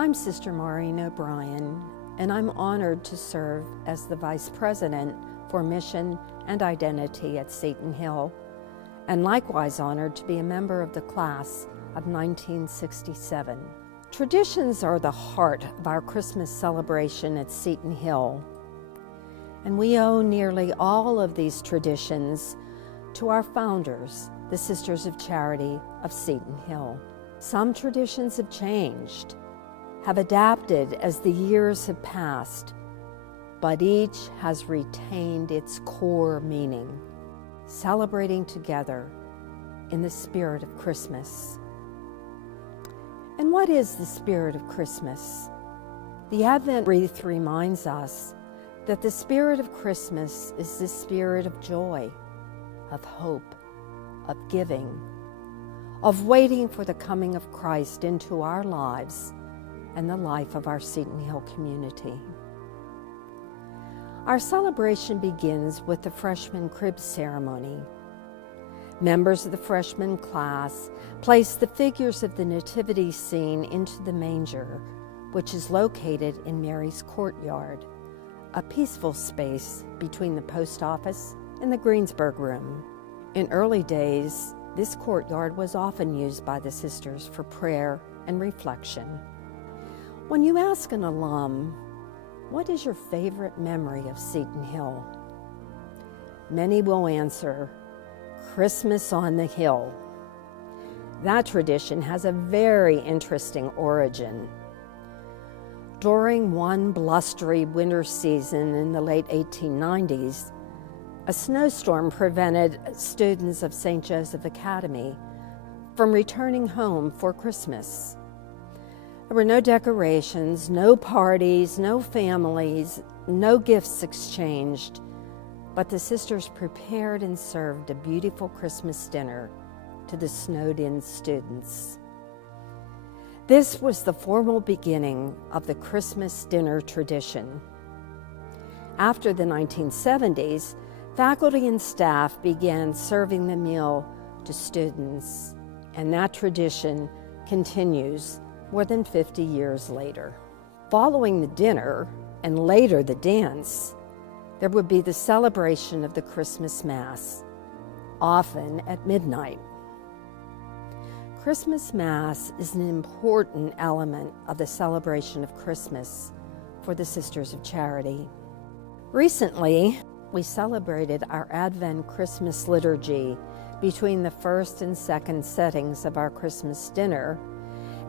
I'm Sister Maureen O'Brien, and I'm honored to serve as the Vice President for Mission and Identity at Seton Hill, and likewise honored to be a member of the class of 1967. Traditions are the heart of our Christmas celebration at Seton Hill, and we owe nearly all of these traditions to our founders, the Sisters of Charity of Seton Hill. Some traditions have changed, have adapted as the years have passed, but each has retained its core meaning, celebrating together in the spirit of Christmas. And what is the spirit of Christmas? The Advent wreath reminds us that the spirit of Christmas is the spirit of joy, of hope, of giving, of waiting for the coming of Christ into our lives and the life of our Seton Hill community. Our celebration begins with the freshman crib ceremony. Members of the freshman class place the figures of the nativity scene into the manger, which is located in Mary's courtyard, a peaceful space between the post office and the Greensburg room. In early days, this courtyard was often used by the sisters for prayer and reflection. When you ask an alum, what is your favorite memory of Seton Hill? Many will answer, Christmas on the Hill. That tradition has a very interesting origin. During one blustery winter season in the late 1890s, a snowstorm prevented students of St. Joseph Academy from returning home for Christmas. There were no decorations, no parties, no families, no gifts exchanged, but the sisters prepared and served a beautiful Christmas dinner to the snowed-in students. This was the formal beginning of the Christmas dinner tradition. After the 1970s, faculty and staff began serving the meal to students, and that tradition continues more than 50 years later. Following the dinner, and later the dance, there would be the celebration of the Christmas Mass, often at midnight. Christmas Mass is an important element of the celebration of Christmas for the Sisters of Charity. Recently, we celebrated our Advent Christmas liturgy between the first and second settings of our Christmas dinner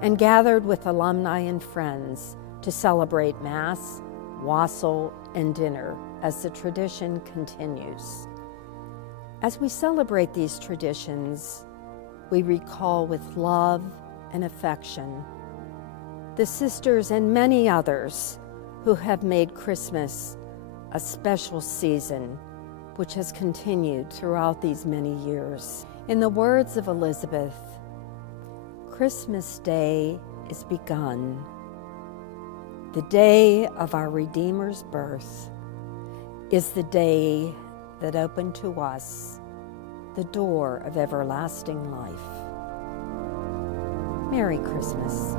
and gathered with alumni and friends to celebrate Mass, wassail, and dinner as the tradition continues. As we celebrate these traditions, we recall with love and affection the sisters and many others who have made Christmas a special season which has continued throughout these many years. In the words of Elizabeth, Christmas Day is begun. The day of our Redeemer's birth is the day that opened to us the door of everlasting life. Merry Christmas.